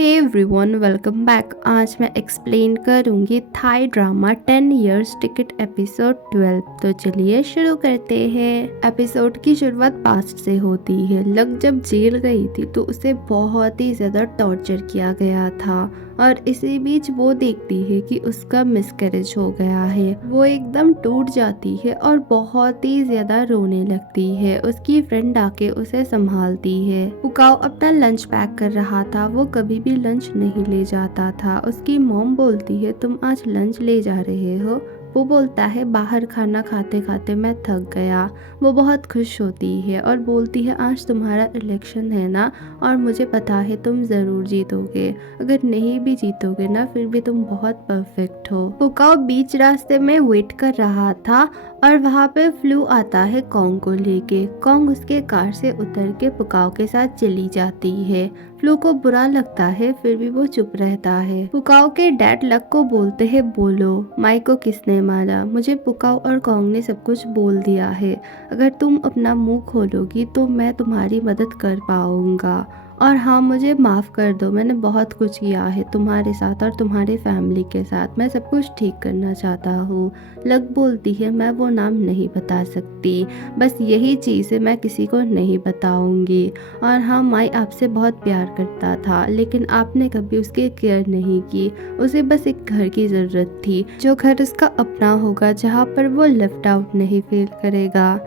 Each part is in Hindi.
Hey everyone, welcome back. आज मैं एक्सप्लेन करूंगी Thai drama 10 years ticket episode 12। तो चलिए शुरू करते हैं। एपिसोड की शुरुआत पास्ट से होती है। लक जब जेल गई थी तो उसे बहुत ही ज्यादा टॉर्चर किया गया था और इसी बीच वो देखती है कि उसका मिसकैरेज हो गया है। वो एकदम टूट जाती है और बहुत ही ज्यादा रोने लगती है। उसकी फ्रेंड आके उसे संभालती है। पुकाओ अपना लंच पैक कर रहा था। वो कभी भी लंच नहीं ले जाता था। उसकी मॉम बोलती है तुम आज लंच ले जा रहे हो। वो बोलता है बाहर खाना खाते खाते मैं थक गया। वो बहुत खुश होती है और बोलती है आज तुम्हारा इलेक्शन है ना, और मुझे पता है तुम ज़रूर जीतोगे। अगर नहीं भी जीतोगे ना, फिर भी तुम बहुत परफेक्ट हो। पुकाओ बीच रास्ते में वेट कर रहा था और वहाँ पे फ्लू आता है कॉन्ग को लेके। कॉन्ग उसके कार से उतर के पुकाओ के साथ चली जाती है। फ्लू को बुरा लगता है, फिर भी वो चुप रहता है। पुकाओ के डैड लक को बोलते हैं बोलो माइक को किसने मारा। मुझे पुकाओ और कॉन्ग ने सब कुछ बोल दिया है। अगर तुम अपना मुंह खोलोगी तो मैं तुम्हारी मदद कर पाऊंगा। और हाँ, मुझे माफ़ कर दो, मैंने बहुत कुछ किया है तुम्हारे साथ और तुम्हारे फैमिली के साथ। मैं सब कुछ ठीक करना चाहता हूँ। लक बोलती है मैं वो नाम नहीं बता सकती, बस यही चीज़ है, मैं किसी को नहीं बताऊँगी। और हाँ, माई आपसे बहुत प्यार करता था, लेकिन आपने कभी उसकी केयर नहीं की। उसे बस एक घर की ज़रूरत थी, जो घर उसका अपना होगा, जहाँ पर वो लेफ्ट आउट नहीं फील करेगा।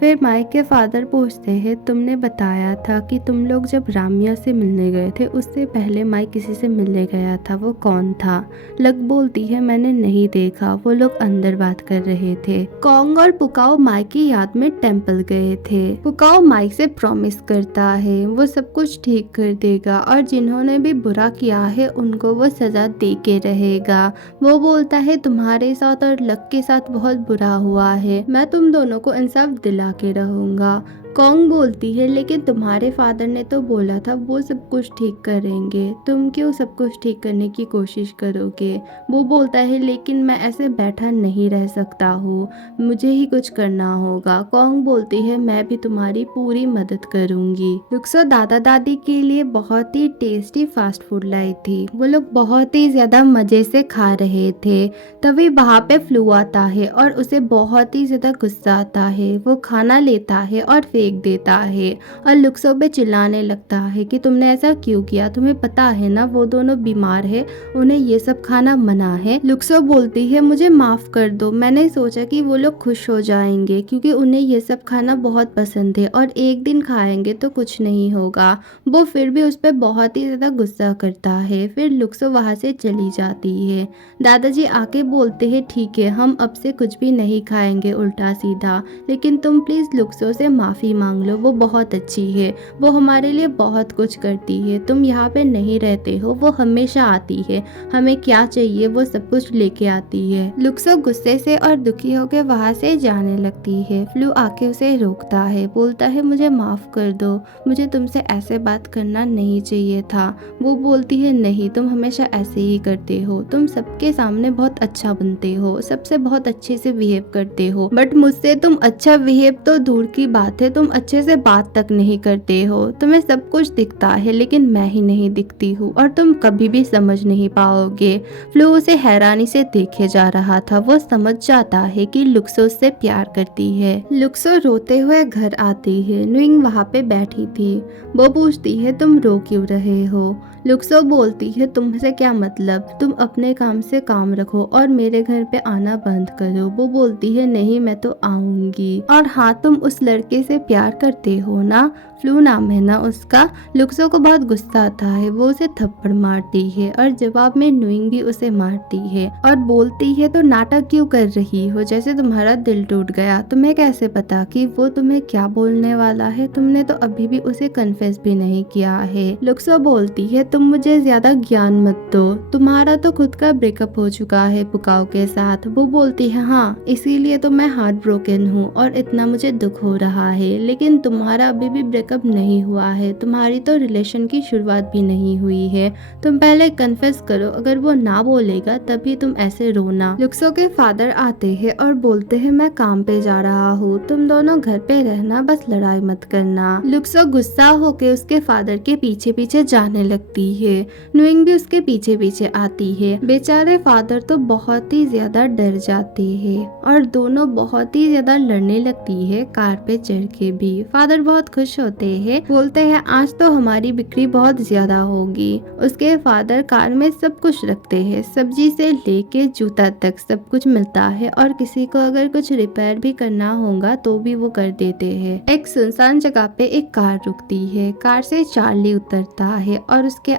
फिर माइक के फादर पूछते हैं तुमने बताया था कि तुम लोग जब रामिया से मिलने गए थे उससे पहले माइक किसी से मिलने गया था, वो कौन था। लक बोलती है मैंने नहीं देखा, वो लोग अंदर बात कर रहे थे। कॉन्ग और पुकाओ माइक की याद में टेम्पल गए थे। पुकाओ माइक से प्रॉमिस करता है वो सब कुछ ठीक कर देगा और जिन्होंने भी बुरा किया है उनको वो सजा दे के रहेगा। वो बोलता है तुम्हारे साथ और लक के साथ बहुत बुरा हुआ है, मैं तुम दोनों को इंसाफ दिला के रहूंगा। कॉन्ग बोलती है लेकिन तुम्हारे फादर ने तो बोला था वो सब कुछ ठीक करेंगे, तुम क्यों सब कुछ ठीक करने की कोशिश करोगे। वो बोलता है लेकिन मैं ऐसे बैठा नहीं रह सकता हूँ, मुझे ही कुछ करना होगा। कॉन्ग बोलती है मैं भी तुम्हारी पूरी मदद करूंगी। लुक्सो दादा दादी के लिए बहुत ही टेस्टी फास्ट फूड लाई थी। वो लोग बहुत ही ज्यादा मजे से खा रहे थे। तभी वहाँ पे फ्लू आता है और उसे बहुत ही ज्यादा गुस्सा आता है। वो खाना लेता है और फेंक देता है और लुक्सो पे चिल्लाने लगता है कि तुमने ऐसा क्यों किया, तुम्हें पता है ना वो दोनों बीमार है, उन्हें ये सब खाना मना है। लुक्सो बोलती है मुझे माफ कर दो, मैंने सोचा कि वो लोग खुश हो जाएंगे क्योंकि उन्हें ये सब खाना बहुत पसंद है और एक दिन खाएंगे तो कुछ नहीं होगा। वो फिर भी उस पर बहुत ही ज्यादा गुस्सा करता है। फिर लुक्सो वहाँ से चली जाती है। दादाजी आके बोलते हैं ठीक है, हम अब से कुछ भी नहीं खाएंगे उल्टा सीधा, लेकिन तुम प्लीज लुक्सो से माफी मांग लो, वो बहुत अच्छी है, वो हमारे लिए बहुत कुछ करती है। तुम यहाँ पे नहीं रहते हो, वो हमेशा आती है, हमें क्या चाहिए वो सब कुछ लेके आती है। लुक्सो गुस्से से और दुखी होकर वहाँ से जाने लगती है। फ्लू आके उसे रोकता है, बोलता है मुझे माफ कर दो, मुझे तुमसे ऐसे बात करना नहीं चाहिए था। वो बोलती है नहीं, तुम हमेशा ऐसे ही करते हो, तुम सबके सामने बहुत अच्छा बनते हो, सबसे बहुत अच्छे से बिहेव करते हो, बट मुझसे तुम अच्छा बिहेव तो दूर की बात है, तुम अच्छे से बात तक नहीं करते हो। तुम्हें सब कुछ दिखता है लेकिन मैं ही नहीं दिखती हूँ और तुम कभी भी समझ नहीं पाओगे। फ्लू उसे हैरानी से देखे जा रहा था। वो समझ जाता है कि लुक्सो उससे प्यार करती है। लुक्सो रोते हुए घर आती है। नुइंग वहाँ पे बैठी थी। वो पूछती है तुम रो क्यों रहे हो। लुक्सो बोलती है तुमसे क्या मतलब, तुम अपने काम से काम रखो और मेरे घर पे आना बंद करो। वो बोलती है नहीं, मैं तो आऊंगी। और हाँ, तुम उस लड़के से प्यार करते हो ना, फ्लू नाम है ना उसका। लुक्सो को बहुत गुस्सा आता है। वो उसे थप्पड़ मारती है और जवाब में नुइंग भी उसे मारती है और बोलती है तो नाटक क्यों कर रही हो, जैसे तुम्हारा दिल टूट गया। तुम्हें कैसे पता कि वो तुम्हें क्या बोलने वाला है, तुमने तो अभी भी उसे कन्फेस भी नहीं किया है। लुक्सो बोलती है तुम मुझे ज्यादा ज्ञान मत दो, तुम्हारा तो खुद का ब्रेकअप हो चुका है पुकाओ के साथ। वो बोलती है हाँ, इसीलिए तो मैं हार्ट ब्रोकन हूँ और इतना मुझे दुख हो रहा है, लेकिन तुम्हारा अभी भी ब्रेकअप नहीं हुआ है, तुम्हारी तो रिलेशन की शुरुआत भी नहीं हुई है। तुम पहले कन्फेस करो, अगर वो ना बोलेगा तभी तुम ऐसे रोना। लुक्सो के फादर आते हैं और बोलते हैं मैं काम पे जा रहा हूँ, तुम दोनों घर पे रहना, बस लड़ाई मत करना। लुक्सो गुस्सा होके उसके फादर के पीछे पीछे जाने लगती है। नुइंग भी उसके पीछे पीछे आती है। बेचारे फादर तो बहुत ही ज्यादा डर जाते हैं और दोनों बहुत ही ज्यादा लड़ने लगती है कार पे चढ़ के भी। फादर बहुत खुश होते हैं, बोलते हैं आज तो हमारी बिक्री बहुत ज्यादा होगी। उसके फादर कार में सब कुछ रखते हैं, सब्जी से लेके जूता तक सब कुछ मिलता है और किसी को अगर कुछ रिपेयर भी करना होगा तो भी वो कर देते हैं। एक सुनसान जगह पे एक कार रुकती है। कार से चार्ली उतरता है और उसके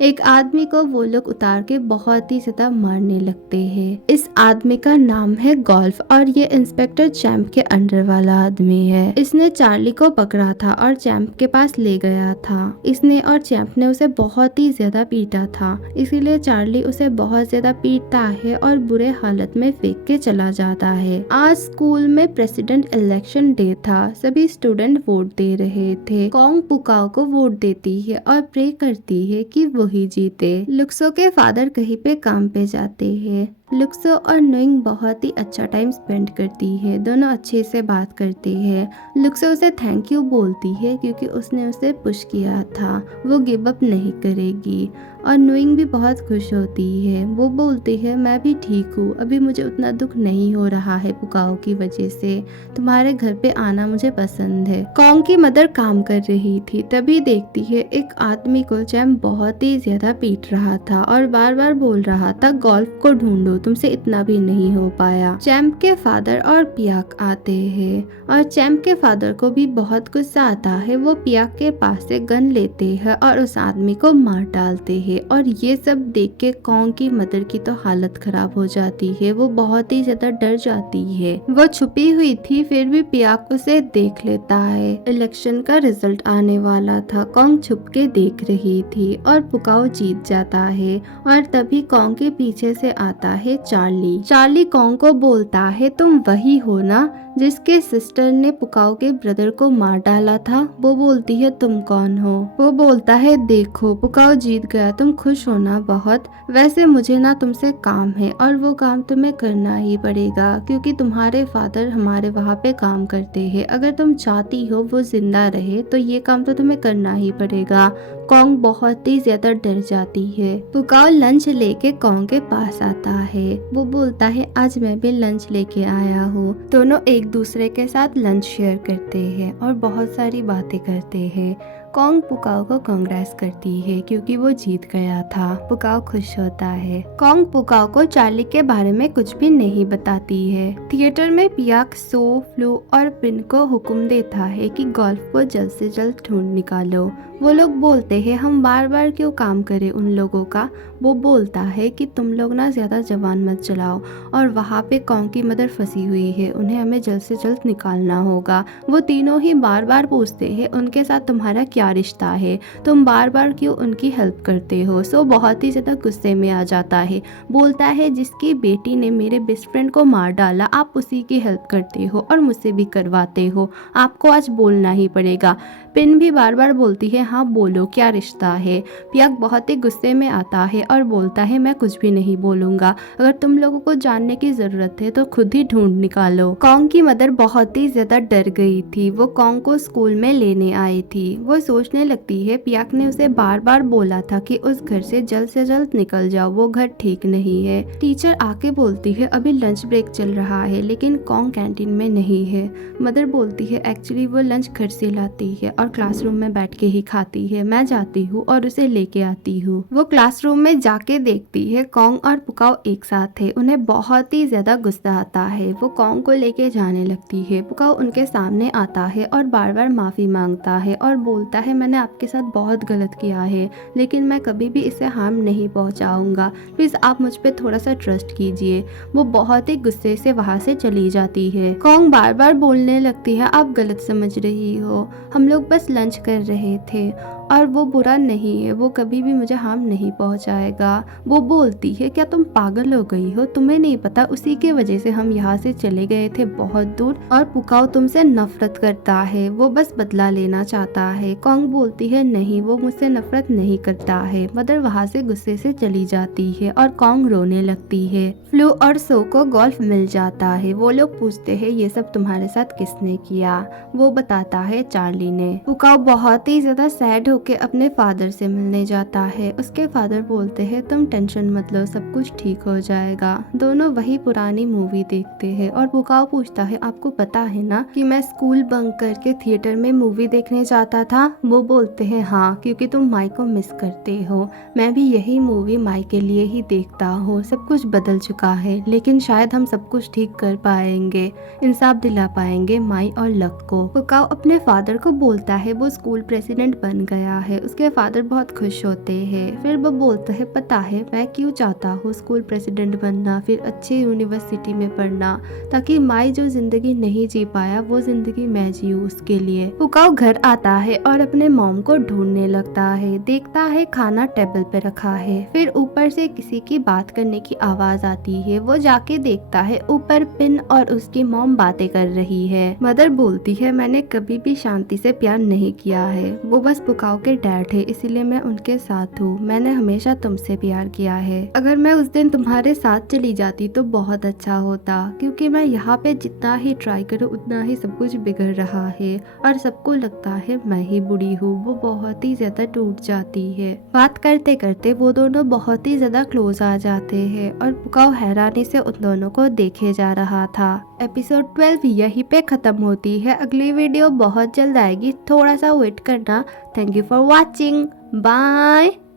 एक आदमी को वो लोग उतार के बहुत ही ज्यादा मारने लगते हैं। इस आदमी का नाम है गोल्फ और ये इंस्पेक्टर चैंप के अंडर वाला आदमी है। इसने चार्ली को पकड़ा था और चैंप के पास ले गया था। इसने और चैंप ने उसे बहुत ही ज्यादा पीटा था, इसीलिए चार्ली उसे बहुत ज्यादा पीटता है और बुरे हालत में फेंक के चला जाता है। आज स्कूल में प्रेसिडेंट इलेक्शन डे था, सभी स्टूडेंट वोट दे रहे थे। कॉन्ग पुकाओ को वोट देती है और प्रे करती है कि वही जीते। लुक्सो के फादर कहीं पे काम पे जाते हैं। लुक्सो और नुइंग बहुत ही अच्छा टाइम स्पेंड करती है, दोनों अच्छे से बात करते हैं। लुक्सो उसे थैंक यू बोलती है क्योंकि उसने उसे पुश किया था, वो गिव अप नहीं करेगी। और नुइंग भी बहुत खुश होती है, वो बोलती है मैं भी ठीक हूँ, अभी मुझे उतना दुख नहीं हो रहा है पुकाओ की वजह से, तुम्हारे घर पे आना मुझे पसंद है। कॉन्ग की मदर काम कर रही थी, तभी देखती है एक आदमी को चैंप बहुत ही ज्यादा पीट रहा था और बार बार बोल रहा था गोल्फ को ढूंढो, तुमसे इतना भी नहीं हो पाया। चैंप के फादर और पियाक आते हैं और चैंप के फादर को भी बहुत गुस्सा आता है। वो पियाक के पास से गन लेते हैं और उस आदमी को मार डालते हैं और ये सब देख के कॉन्ग की मदर की तो हालत खराब हो जाती है, वो बहुत ही ज्यादा डर जाती है। वो छुपी हुई थी फिर भी पियाक उसे देख लेता है। इलेक्शन का रिजल्ट आने वाला था, कॉन्ग छुप के देख रही थी और पुकाओ जीत जाता है और तभी कॉन्ग के पीछे से आता है चार्ली कॉन्ग को बोलता है तुम वही हो ना जिसके सिस्टर ने पुकाओ के ब्रदर को मार डाला था। वो बोलती है तुम कौन हो? वो बोलता है देखो पुकाओ जीत गया, तुम खुश हो ना बहुत? वैसे मुझे ना तुमसे काम है और वो काम तुम्हें करना ही पड़ेगा क्योंकि तुम्हारे फादर हमारे वहाँ पे काम करते हैं, अगर तुम चाहती हो वो जिंदा रहे तो ये काम तो तुम्हें करना ही पड़ेगा। कॉन्ग बहुत ही ज्यादा डर जाती है। पुकाओ लंच लेके कॉन्ग के पास आता है, वो बोलता है आज मैं भी लंच लेके आया हूँ। दोनों एक दूसरे के साथ लंच शेयर करते हैं और बहुत सारी बातें करते हैं। कॉन्ग पुकाओ को कांग्रेस करती है क्योंकि वो जीत गया था। पुकाओ खुश होता है। कॉन्ग पुकाओ को चार्ली के बारे में कुछ भी नहीं बताती है। थिएटर में पियाक सो, फ्लू और पिन को हुक्म देता है कि गोल्फ को जल्द से जल्द ढूंढ निकालो। वो लोग बोलते हैं हम बार बार क्यों काम करें उन लोगों का। वो बोलता है कि तुम लोग ना ज्यादा जवान मत चलाओ और वहाँ पे कॉन्ग की मदर फंसी हुई है, उन्हें हमें जल्द से जल्द निकालना होगा। वो तीनों ही बार बार पूछते हैं उनके साथ तुम्हारा क्या रिश्ता है, तुम बार बार क्यों उनकी हेल्प करते हो। सो बहुत ही ज्यादा गुस्से में आ जाता है, बोलता है जिसकी बेटी ने मेरे बेस्ट फ्रेंड को मार डाला आप उसी की हेल्प करते हो और मुझसे भी करवाते हो, आपको आज बोलना ही पड़ेगा। पिन भी बार बार बोलती है हाँ बोलो क्या रिश्ता है। पियाक बहुत ही गुस्से में आता है और बोलता है मैं कुछ भी नहीं बोलूंगा, अगर तुम लोगों को जानने की जरूरत है तो खुद ही ढूंढ निकालो। कॉन्ग की मदर बहुत ही ज्यादा डर गई थी, वो कॉन्ग को स्कूल में लेने आई थी। वो सोचने लगती है पियाक ने उसे बार बार बोला था कि उस घर से जल्द निकल जाओ, वो घर ठीक नहीं है। टीचर आके बोलती है अभी लंच ब्रेक चल रहा है लेकिन कॉन्ग कैंटीन में नहीं है। मदर बोलती है एक्चुअली वो लंच घर से लाती है और क्लासरूम में बैठ के ही खाती है, मैं जाती हूँ और उसे लेके आती हूँ। वो क्लासरूम में जाके देखती है कॉन्ग और पुकाओ एक साथ है, उन्हें बहुत ही ज्यादा गुस्सा आता है। वो कॉन्ग को लेके जाने लगती है। पुकाओ उनके सामने आता है और बार बार माफी मांगता है और बोलता है मैंने आपके साथ बहुत गलत किया है लेकिन मैं कभी भी इसे हार्म नहीं पहुंचाऊंगा, प्लीज आप मुझ पे थोड़ा सा ट्रस्ट कीजिए। वो बहुत ही गुस्से से वहां से चली जाती है। कॉन्ग बार बार बोलने लगती है आप गलत समझ रही हो, हम लोग बस लंच कर रहे थे और वो बुरा नहीं है, वो कभी भी मुझे हार्म नहीं पहुंचाएगा। वो बोलती है क्या तुम पागल हो गई हो, तुम्हें नहीं पता उसी के वजह से हम यहाँ से चले गए थे बहुत दूर, और पुकाओ तुमसे नफरत करता है, वो बस बदला लेना चाहता है। कॉन्ग बोलती है नहीं, वो मुझसे नफरत नहीं करता है। मदर वहाँ से गुस्से से चली जाती है और कॉन्ग रोने लगती है। फ्लू और सो को गोल्फ मिल जाता है। वो लोग पूछते हैं ये सब तुम्हारे साथ किसने किया। वो बताता है चार्ली ने। पुकाओ बहुत ही ज्यादा सैड होके अपने फादर से मिलने जाता है। उसके फादर बोलते हैं तुम टेंशन मत लो, सब कुछ ठीक हो जाएगा। दोनों वही पुरानी मूवी देखते हैं और पुकाओ पूछता है आपको पता है ना कि मैं स्कूल बंक करके थिएटर में मूवी देखने जाता था। वो बोलते हैं हाँ, क्योंकि तुम माई को मिस करते हो। मैं भी यही मूवी माई के लिए ही देखता हूँ। सब कुछ बदल चुका है, लेकिन शायद हम सब कुछ ठीक कर पाएंगे, इंसाफ दिला पाएंगे माई और लक को। पुकाओ अपने फादर को बोलता है वो स्कूल प्रेसिडेंट बन गया है। उसके फादर बहुत खुश होते हैं। फिर वो बोलता है पता है मैं क्यों चाहता हूँ स्कूल प्रेसिडेंट बनना, फिर अच्छी यूनिवर्सिटी में पढ़ना, ताकि माई जो जिंदगी नहीं जी पाया वो जिंदगी मैं जीऊँ उसके लिए। पुकाओ घर आता है और अपने मॉम को ढूंढने लगता है। देखता है खाना टेबल पे रखा है। फिर ऊपर से किसी की बात करने की आवाज आती है। वो जाके देखता है ऊपर पिन और उसकी मॉम बातें कर रही है। मदर बोलती है मैंने कभी भी शांति से प्यार नहीं किया है, वो बस पुकाओ के डैड है, इसीलिए मैं उनके साथ हूँ। मैंने हमेशा तुमसे प्यार किया है। अगर मैं उस दिन तुम्हारे साथ चली जाती तो बहुत अच्छा होता, क्योंकि मैं यहाँ पे जितना ही ट्राई करूँ उतना ही सब कुछ बिगड़ रहा है और सबको लगता है मैं ही बुरी हूँ। वो बहुत ही ज्यादा टूट जाती है। बात करते करते वो दोनों बहुत ही ज्यादा क्लोज आ जाते हैं और पुकाओ हैरानी से उन दोनों को देखे जा रहा था। एपिसोड 12 यहीं पे खत्म होती है। अगली वीडियो बहुत जल्द आएगी, थोड़ा सा वेट करना। Thank you for watching, bye.